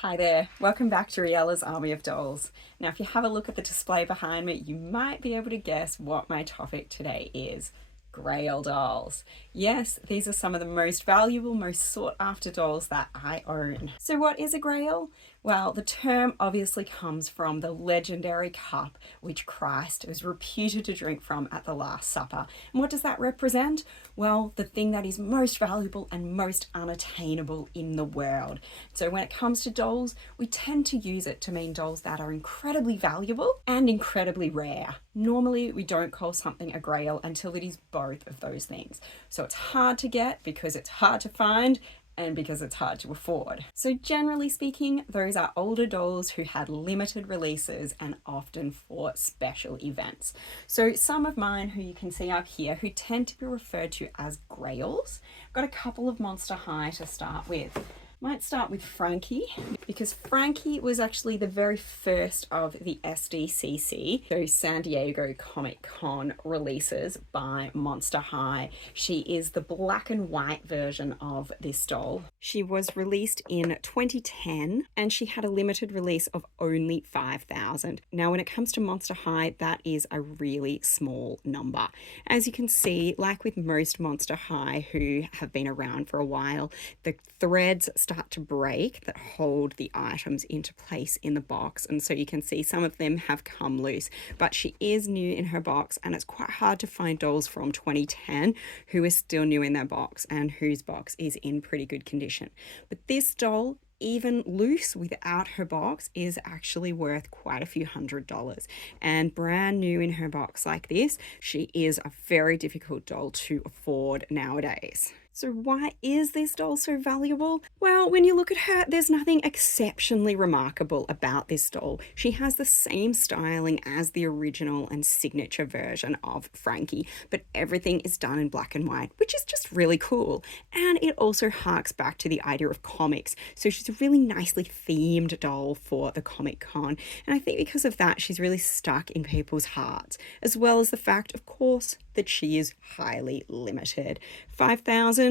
Hi there, welcome back to Rhiella's Army of Dolls. Now if you have a look at the display behind me, you might be able to guess what my topic today is. Grail dolls. Yes, these are some of the most valuable, most sought after dolls that I own. So what is a grail? Well, the term obviously comes from the legendary cup which Christ was reputed to drink from at the Last Supper. And what does that represent? Well, the thing that is most valuable and most unattainable in the world. So when it comes to dolls, we tend to use it to mean dolls that are incredibly valuable and incredibly rare. Normally, we don't call something a grail until it is both of those things. So it's hard to get because it's hard to find and because it's hard to afford. So generally speaking, those are older dolls who had limited releases and often for special events. So some of mine who you can see up here who tend to be referred to as grails. I've got a couple of Monster High to start with. Might start with Frankie, because Frankie was actually the very first of the SDCC, so San Diego Comic Con releases by Monster High. She is the black and white version of this doll. She was released in 2010 and she had a limited release of only 5,000. Now when it comes to Monster High, that is a really small number. As you can see, like with most Monster High who have been around for a while, the threads start to break that hold the items into place in the box, and so you can see some of them have come loose, but she is new in her box and it's quite hard to find dolls from 2010 who are still new in their box and whose box is in pretty good condition. But this doll, even loose without her box, is actually worth quite a few $100s, and brand new in her box like this, she is a very difficult doll to afford nowadays. So why is this doll so valuable? Well, when you look at her, there's nothing exceptionally remarkable about this doll. She has the same styling as the original and signature version of Frankie, but everything is done in black and white, which is just really cool. And it also harks back to the idea of comics. So she's a really nicely themed doll for the Comic Con. And I think because of that, she's really stuck in people's hearts, as well as the fact, of course, that she is highly limited. 5,000,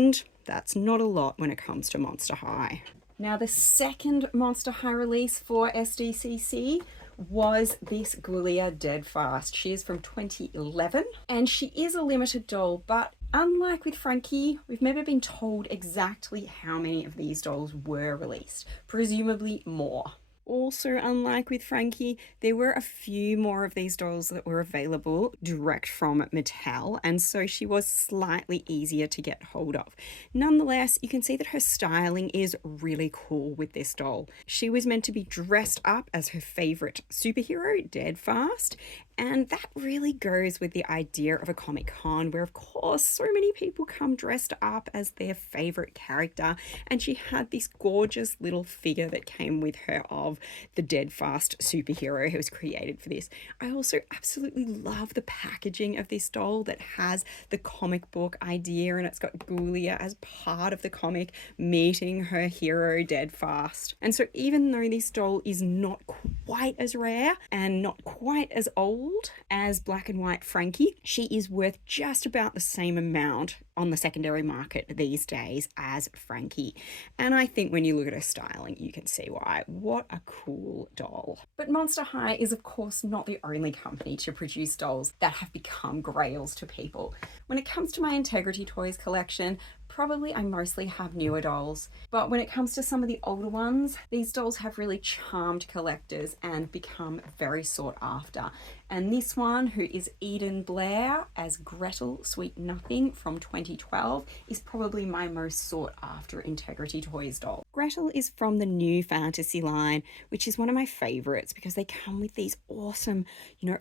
that's not a lot when it comes to Monster High. Now the second Monster High release for SDCC was this Ghoulia Dead Fast. She is from 2011 and she is a limited doll, but unlike with Frankie, we've never been told exactly how many of these dolls were released, presumably more. Also, unlike with Frankie, there were a few more of these dolls that were available direct from Mattel, and so she was slightly easier to get hold of. Nonetheless, you can see that her styling is really cool with this doll. She was meant to be dressed up as her favorite superhero, Dead Fast, and that really goes with the idea of a Comic Con where, of course, so many people come dressed up as their favorite character, and she had this gorgeous little figure that came with her of the Dead Fast superhero who was created for this. I also absolutely love the packaging of this doll that has the comic book idea, and it's got Ghoulia as part of the comic meeting her hero Dead Fast. And so even though this doll is not quite as rare and not quite as old as black and white Frankie, she is worth just about the same amount on the secondary market these days as Frankie. And I think when you look at her styling, you can see why. What a cool doll. But Monster High is of course not the only company to produce dolls that have become grails to people. When it comes to my Integrity Toys collection, probably I mostly have newer dolls, but when it comes to some of the older ones, these dolls have really charmed collectors and become very sought after. And this one, who is Eden Blair as Gretel Sweet Nothing from 2012, is probably my most sought after Integrity Toys doll. Gretel is from the New Fantasy line, which is one of my favorites because they come with these awesome,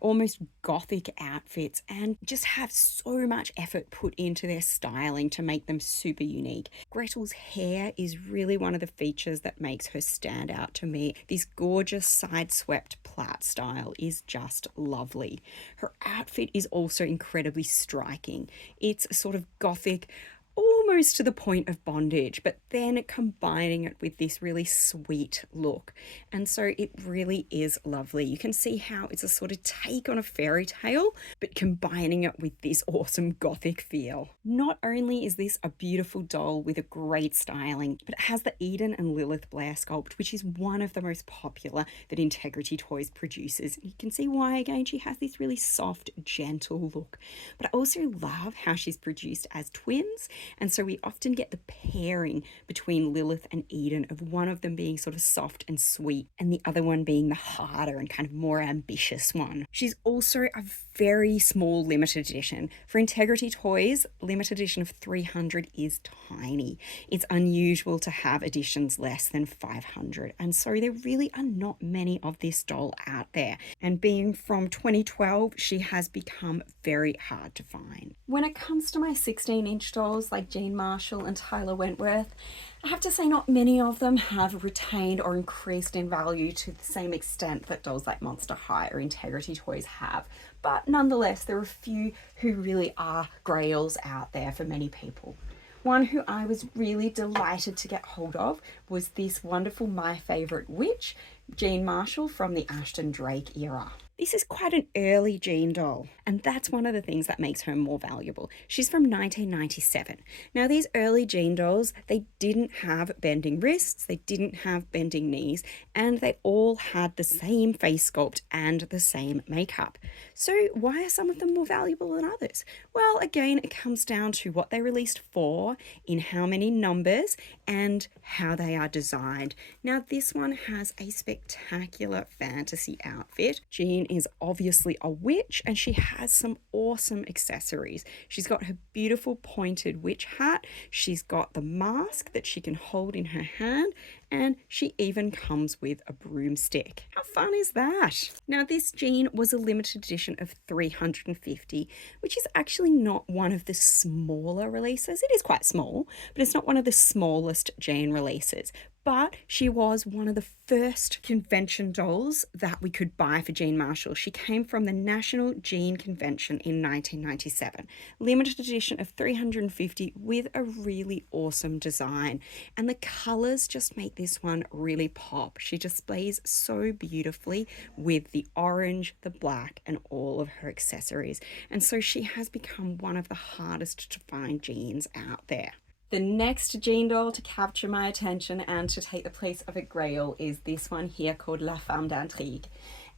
almost gothic outfits and just have so much effort put into their styling to make them super unique. Gretel's hair is really one of the features that makes her stand out to me. This gorgeous side-swept plait style is just lovely. Her outfit is also incredibly striking. It's sort of gothic, almost almost to the point of bondage, but then combining it with this really sweet look. And so it really is lovely. You can see how it's a sort of take on a fairy tale, but combining it with this awesome gothic feel. Not only is this a beautiful doll with a great styling, but it has the Eden and Lilith Blair sculpt, which is one of the most popular that Integrity Toys produces. You can see why, again, she has this really soft, gentle look. But I also love how she's produced as twins, and so we often get the pairing between Lilith and Eden, of one of them being sort of soft and sweet and the other one being the harder and kind of more ambitious one. She's also a very small limited edition. For Integrity Toys, limited edition of 300 is tiny. It's unusual to have editions less than 500, and so there really are not many of this doll out there. And being from 2012, she has become very hard to find. When it comes to my 16-inch dolls like Jean Marshall and Tyler Wentworth, I have to say not many of them have retained or increased in value to the same extent that dolls like Monster High or Integrity Toys have. But nonetheless, there are a few who really are grails out there for many people. One who I was really delighted to get hold of was this wonderful My Favourite Witch, Jean Marshall from the Ashton Drake era. This is quite an early Jean doll, and that's one of the things that makes her more valuable. She's from 1997. Now, these early Jean dolls, they didn't have bending wrists, they didn't have bending knees, and they all had the same face sculpt and the same makeup. So why are some of them more valuable than others? Well, again, it comes down to what they released for, in how many numbers, and how they are designed. Now, this one has a spectacular fantasy outfit. Jean is obviously a witch, and she has some awesome accessories. She's got her beautiful pointed witch hat, she's got the mask that she can hold in her hand, and she even comes with a broomstick. How fun is that? Now, this Jean was a limited edition of 350, which is actually not one of the smaller releases. It is quite small, but it's not one of the smallest Jean releases. But she was one of the first convention dolls that we could buy for Jean Marshall. She came from the National Jean Convention in 1997. Limited edition of 350 with a really awesome design. And the colours just make this one really pop. She displays so beautifully with the orange, the black, and all of her accessories. And so she has become one of the hardest to find Jeans out there. The next Jean doll to capture my attention and to take the place of a Grail is this one here called La Femme d'Intrigue.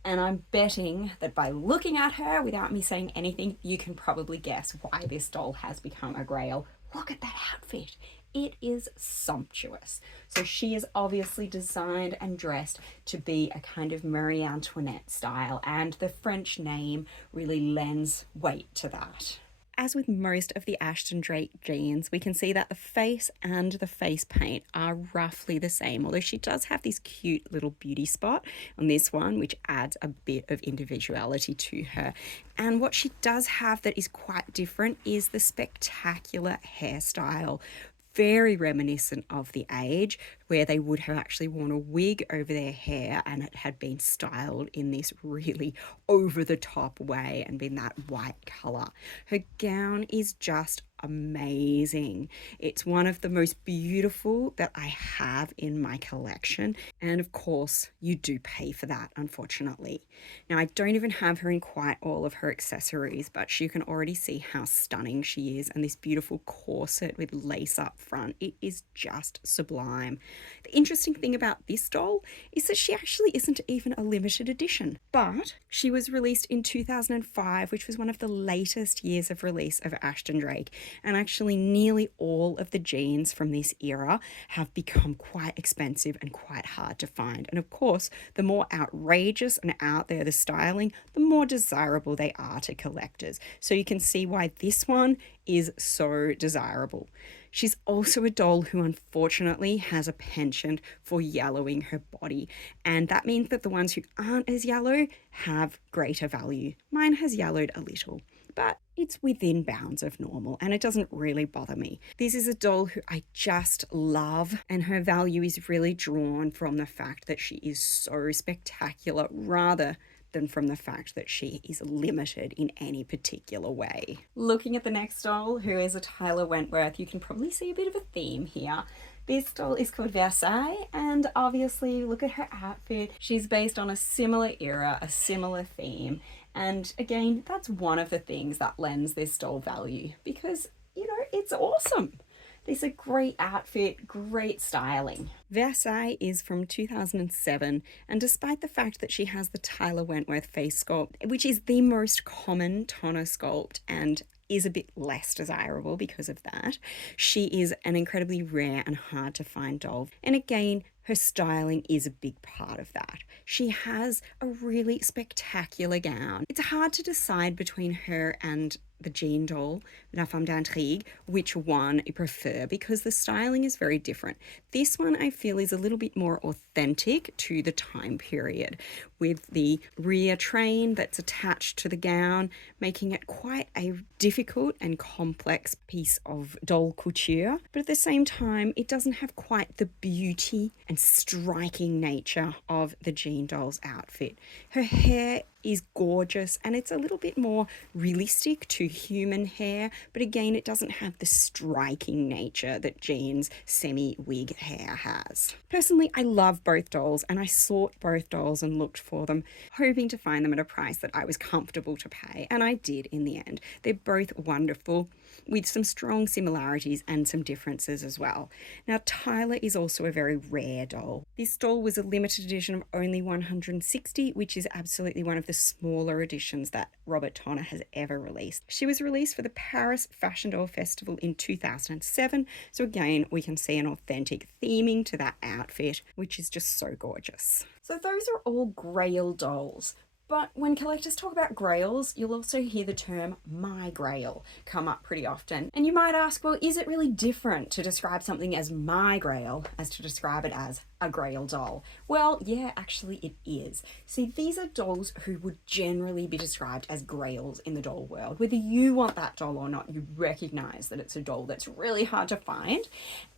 And I'm betting that by looking at her without me saying anything, you can probably guess why this doll has become a Grail. Look at that outfit. It is sumptuous. So she is obviously designed and dressed to be a kind of Marie Antoinette style, and the French name really lends weight to that. As with most of the Ashton Drake jeans, we can see that the face and the face paint are roughly the same, although she does have this cute little beauty spot on this one, which adds a bit of individuality to her. And what she does have that is quite different is the spectacular hairstyle. Very reminiscent of the age, where they would have actually worn a wig over their hair and it had been styled in this really over-the-top way and been that white colour. Her gown is just amazing. It's one of the most beautiful that I have in my collection, and of course you do pay for that, unfortunately. Now, I don't even have her in quite all of her accessories, but you can already see how stunning she is, and this beautiful corset with lace up front, it is just sublime. The interesting thing about this doll is that she actually isn't even a limited edition, but she was released in 2005, which was one of the latest years of release of Ashton Drake. And actually nearly all of the jeans from this era have become quite expensive and quite hard to find. And of course, the more outrageous and out there the styling, the more desirable they are to collectors. So you can see why this one is so desirable. She's also a doll who unfortunately has a penchant for yellowing her body, and that means that the ones who aren't as yellow have greater value. Mine has yellowed a little, but it's within bounds of normal and it doesn't really bother me. This is a doll who I just love, and her value is really drawn from the fact that she is so spectacular rather than from the fact that she is limited in any particular way. Looking at the next doll, who is a Tyler Wentworth, you can probably see a bit of a theme here. This doll is called Versailles, and obviously look at her outfit. She's based on a similar era, a similar theme. And again, that's one of the things that lends this doll value because, you know, it's awesome. It's a great outfit, great styling. Versailles is from 2007, and despite the fact that she has the Tyler Wentworth face sculpt, which is the most common tonner sculpt and is a bit less desirable because of that, she is an incredibly rare and hard to find doll. And again, her styling is a big part of that. She has a really spectacular gown. It's hard to decide between her and the Jean doll, La Femme d'Intrigue, which one you prefer because the styling is very different. This one I feel is a little bit more authentic to the time period, with the rear train that's attached to the gown, making it quite a difficult and complex piece of doll couture. But at the same time, it doesn't have quite the beauty and striking nature of the Jean doll's outfit. Her hair is gorgeous and it's a little bit more realistic to human hair, but again, it doesn't have the striking nature that Jean's semi-wig hair has. Personally, I love both dolls and I sought both dolls and looked for them, hoping to find them at a price that I was comfortable to pay, and I did in the end. They're both wonderful, with some strong similarities and some differences as well. Now, Tyler is also a very rare doll. This doll was a limited edition of only 160, which is absolutely one of the smaller editions that Robert Tonner has ever released. She was released for the Paris Fashion Doll Festival in 2007, so again, we can see an authentic theming to that outfit, which is just so gorgeous. So those are all Grail dolls. But when collectors talk about Grails, you'll also hear the term my Grail come up pretty often. And you might ask, well, is it really different to describe something as my Grail as to describe it as a Grail doll? Well, yeah, actually it is. See, these are dolls who would generally be described as Grails in the doll world. Whether you want that doll or not, you recognize that it's a doll that's really hard to find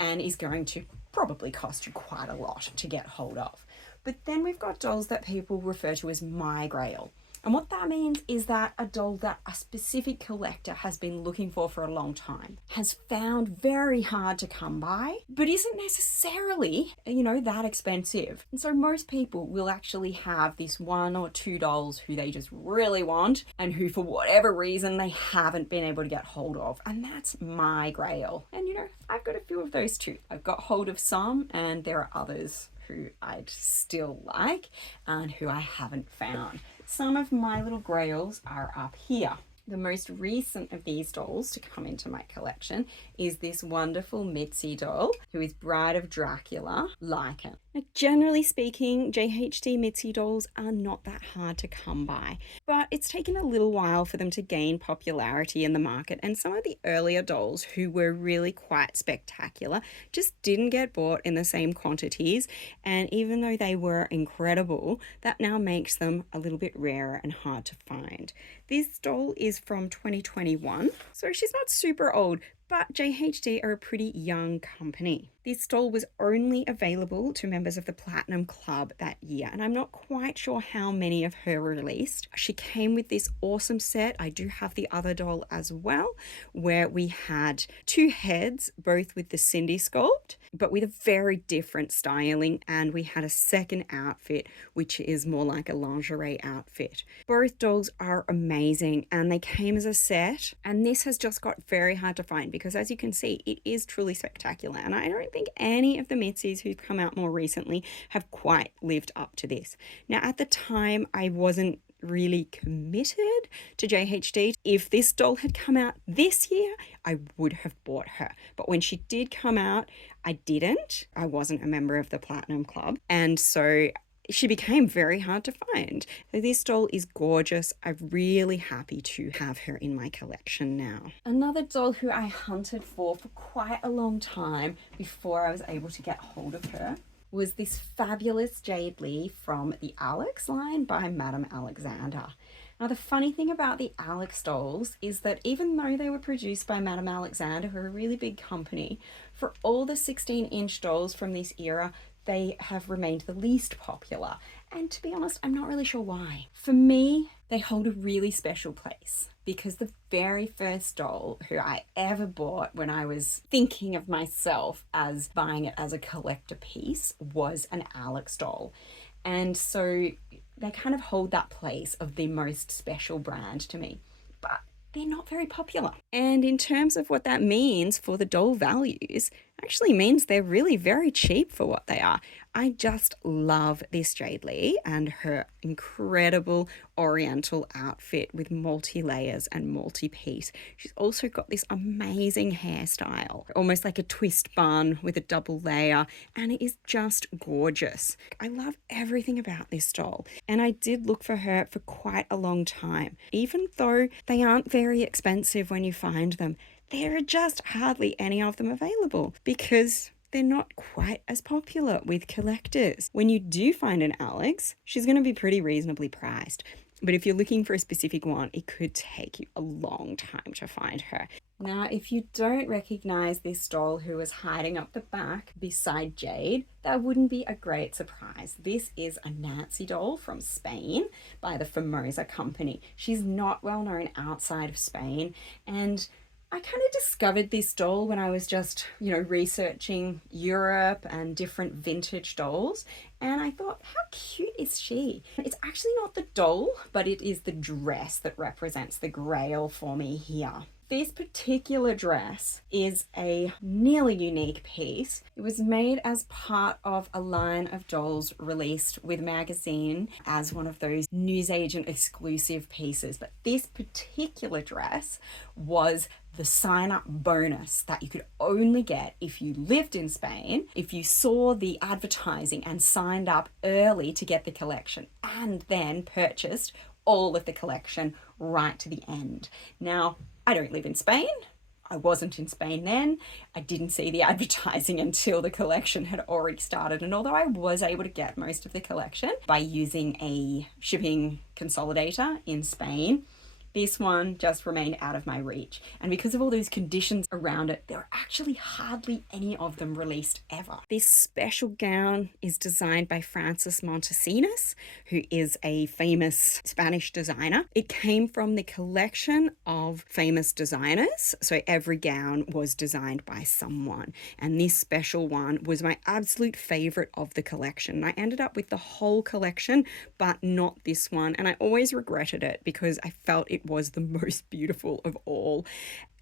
and is going to probably cost you quite a lot to get hold of. But then we've got dolls that people refer to as my Grail. And what that means is that a doll that a specific collector has been looking for a long time, has found very hard to come by, but isn't necessarily, that expensive. And so most people will actually have this one or two dolls who they just really want and who for whatever reason they haven't been able to get hold of. And that's my Grail. And I've got a few of those too. I've got hold of some and there are others who I'd still like and who I haven't found. Some of my little Grails are up here. The most recent of these dolls to come into my collection is this wonderful Mizi doll, who is Bride of Dracula, Lycan. Now, generally speaking, JHD Mizi dolls are not that hard to come by, but it's taken a little while for them to gain popularity in the market, and some of the earlier dolls who were really quite spectacular just didn't get bought in the same quantities, and even though they were incredible, that now makes them a little bit rarer and hard to find. This doll is from 2021, so she's not super old, but JHD are a pretty young company. This doll was only available to members of the Platinum Club that year, and I'm not quite sure how many of her were released. She came with this awesome set. I do have the other doll as well, where we had two heads, both with the Cindy sculpt, but with a very different styling, and we had a second outfit, which is more like a lingerie outfit. Both dolls are amazing, and they came as a set, and this has just got very hard to find because, as you can see, it is truly spectacular, and I don't think any of the Mizis who've come out more recently have quite lived up to this. Now, at the time, I wasn't really committed to JHD. If this doll had come out this year, I would have bought her. But when she did come out, I didn't. I wasn't a member of the Platinum Club. And so she became very hard to find. So this doll is gorgeous. I'm really happy to have her in my collection now. Another doll who I hunted for quite a long time before I was able to get hold of her was this fabulous Jade Lee from the Alex line by Madame Alexander. Now, the funny thing about the Alex dolls is that even though they were produced by Madame Alexander, who are a really big company, for all the 16-inch dolls from this era, they have remained the least popular. And to be honest, I'm not really sure why. For me, they hold a really special place because the very first doll who I ever bought when I was thinking of myself as buying it as a collector piece was an Alex doll. And so they kind of hold that place of the most special brand to me. But they're not very popular. And in terms of what that means for the doll values, actually means they're really very cheap for what they are. I just love this Jadde and her incredible oriental outfit with multi-layers and multi-piece. She's also got this amazing hairstyle, almost like a twist bun with a double layer, and it is just gorgeous. I love everything about this doll, and I did look for her for quite a long time. Even though they aren't very expensive when you find them, there are just hardly any of them available because they're not quite as popular with collectors. When you do find an Alex, she's going to be pretty reasonably priced. But if you're looking for a specific one, it could take you a long time to find her. Now, if you don't recognize this doll who is hiding up the back beside Jadde, that wouldn't be a great surprise. This is a Nancy doll from Spain by the Famosa company. She's not well known outside of Spain, and I kind of discovered this doll when I was just, researching Europe and different vintage dolls. And I thought, how cute is she? It's actually not the doll, but it is the dress that represents the Grail for me here. This particular dress is a nearly unique piece. It was made as part of a line of dolls released with magazine as one of those newsagent exclusive pieces. But this particular dress was the sign-up bonus that you could only get if you lived in Spain, if you saw the advertising and signed up early to get the collection, and then purchased all of the collection right to the end. Now, I don't live in Spain. I wasn't in Spain then. I didn't see the advertising until the collection had already started. And although I was able to get most of the collection by using a shipping consolidator in Spain, this one just remained out of my reach. And because of all those conditions around it, there are actually hardly any of them released ever. This special gown is designed by Francis Montesinos, who is a famous Spanish designer. It came from the collection of famous designers. So every gown was designed by someone. And this special one was my absolute favorite of the collection. I ended up with the whole collection, but not this one. And I always regretted it because I felt it was the most beautiful of all.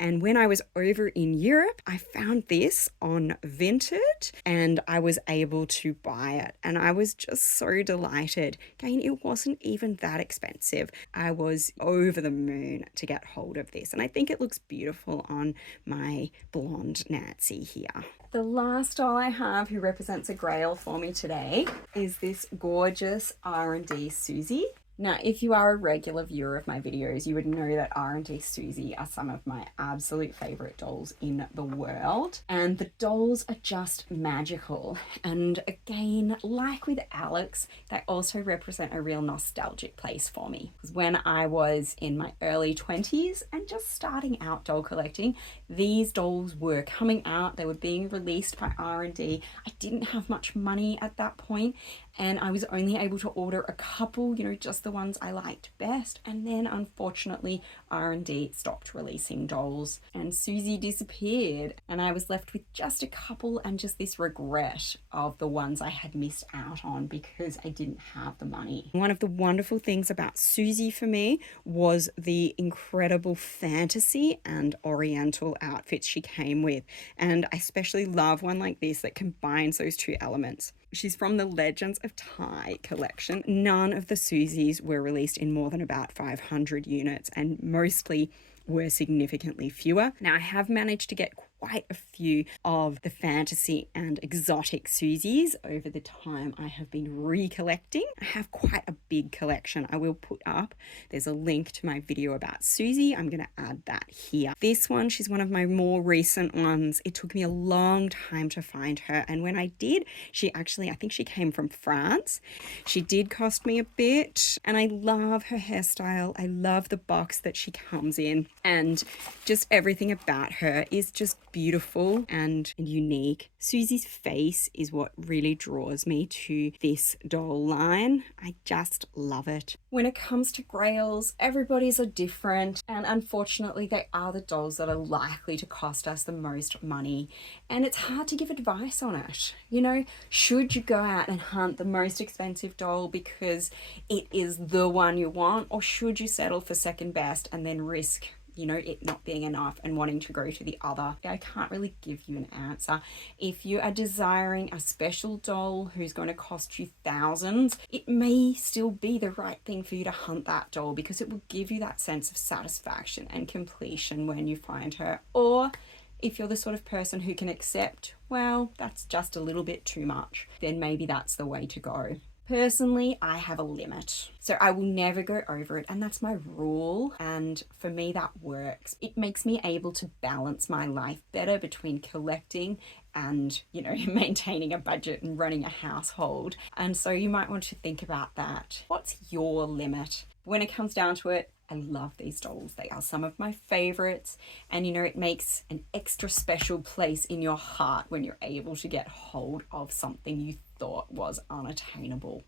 And when I was over in Europe, I found this on Vinted and I was able to buy it. And I was just so delighted. Again, it wasn't even that expensive. I was over the moon to get hold of this. And I think it looks beautiful on my blonde Nancy here. The last doll I have who represents a Grail for me today is this gorgeous R&D Susie. Now, if you are a regular viewer of my videos, you would know that R&D Susie are some of my absolute favorite dolls in the world. And the dolls are just magical. And again, like with Alex, they also represent a real nostalgic place for me. Because when I was in my early 20s and just starting out doll collecting, these dolls were coming out. They were being released by R&D. I didn't have much money at that point, and I was only able to order a couple, just the ones I liked best. And then unfortunately, R&D stopped releasing dolls and Susie disappeared. And I was left with just a couple and just this regret of the ones I had missed out on because I didn't have the money. One of the wonderful things about Susie for me was the incredible fantasy and oriental outfits she came with. And I especially love one like this that combines those two elements. She's from the Legends of Thai collection. None of the Susies were released in more than about 500 units, and mostly were significantly fewer. Now, I have managed to get quite a few of the fantasy and exotic Susies over the time I have been recollecting. I have quite a big collection. I will put up, there's a link to my video about Susie. I'm going to add that here. This one, she's one of my more recent ones. It took me a long time to find her. And when I did, I think she came from France. She did cost me a bit. And I love her hairstyle. I love the box that she comes in. And just everything about her is just beautiful and unique. Susie's face is what really draws me to this doll line. I just love it. When it comes to Grails, everybody's are different, and unfortunately they are the dolls that are likely to cost us the most money, and it's hard to give advice on it. You know, should you go out and hunt the most expensive doll because it is the one you want, or should you settle for second best and then risk, you know, it not being enough and wanting to go to the other? I can't really give you an answer. If you are desiring a special doll who's going to cost you thousands, it may still be the right thing for you to hunt that doll because it will give you that sense of satisfaction and completion when you find her. Or if you're the sort of person who can accept, well, that's just a little bit too much, then maybe that's the way to go. Personally, I have a limit, so I will never go over it, and that's my rule, and for me that works. It makes me able to balance my life better between collecting and, you know, maintaining a budget and running a household, and so you might want to think about that. What's your limit? When it comes down to it, I love these dolls. They are some of my favorites, and you know, it makes an extra special place in your heart when you're able to get hold of something you thought was unattainable.